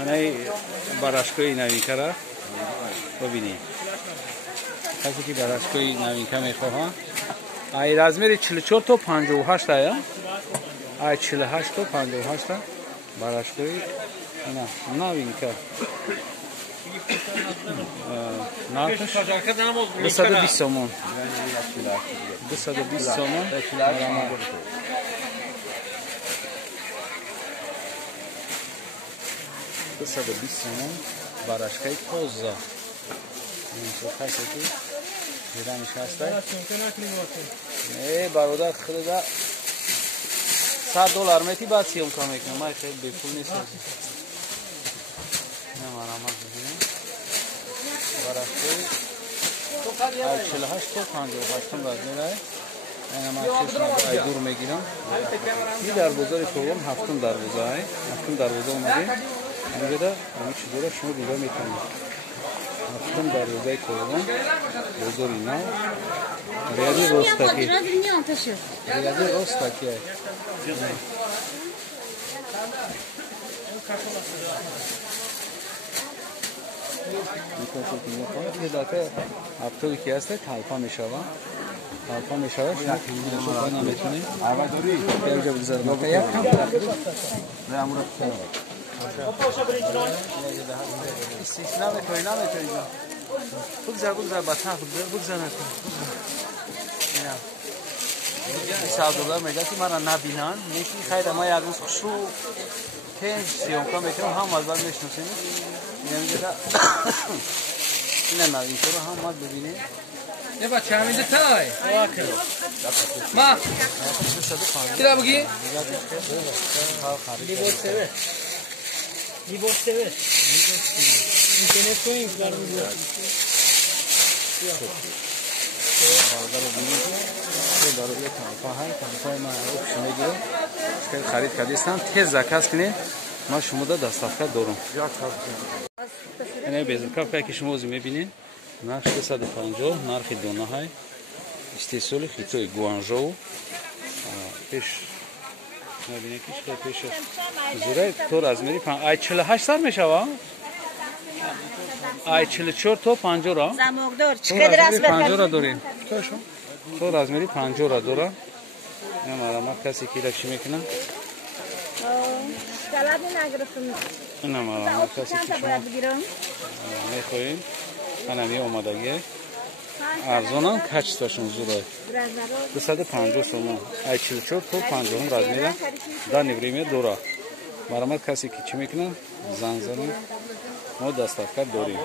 انای براشکوی نوینکه را ببینید. کسی که براشکوی نوینکه میخواه ای رزمیر 44 تا 58 یا ای 48 تا 58 براشکوی نوینکه نارتش 220 سومون 220 سومون براشکوی توزا این کسی که دیدنش هسته ای برادر خدا $100 میتی بعد سیام کام میکنم من خیلی به پول نیست نمارم ببینیم براشکوی 48 تا 58 بعد میره اینا من چشم ای دور میگیرم این دروازه کوم هفتم دروازه اومده میگه همین چیزا شما دیگه میتونید هفتم دروازه کوم بزرگی نه ریادی روستاکی یه دفعه هفتگی که هسته تلپا میشوه شما نمیتونید یه جا بگذارم یک کم نه امروز نمیتونید بگذار بطن بگذار نکن $100 میگه که من را نبینن یکی خیلی ما یک روز خوشو پنج سیام کام میکنم هم از بر میشناسیم میگه اینه نوین تو رو هم ماد ببینید یه بچه همیده تای ما کلا بگی لیبوس سوه اینترنت کوین برام بود خرید کردیستم تیز زکاس کنید ما شما دا دستافت دارم اینه بیزنکاف که شما میبینید نرخ 350 نرخ دونه های استیسول خیتوی گوانجو پیش نبینید که پیش زوره تو رزمیری ای 48 سال میشه ای 44 تا 50 را زموگدار چقدر است 50 را داریم تو رزمیری 50 را داره نمیدونم کسی کی لکشی میکنه سلام نگرفتم نمیدونم کسی کی شما میخواین همین اومدگی ارزانم کچستاشون زورای 250 سومون ای 44 تا 50 رزمیره در نیوریمه دورا مرامت کسی کی چی میکنه زنگ ما دستافت داریم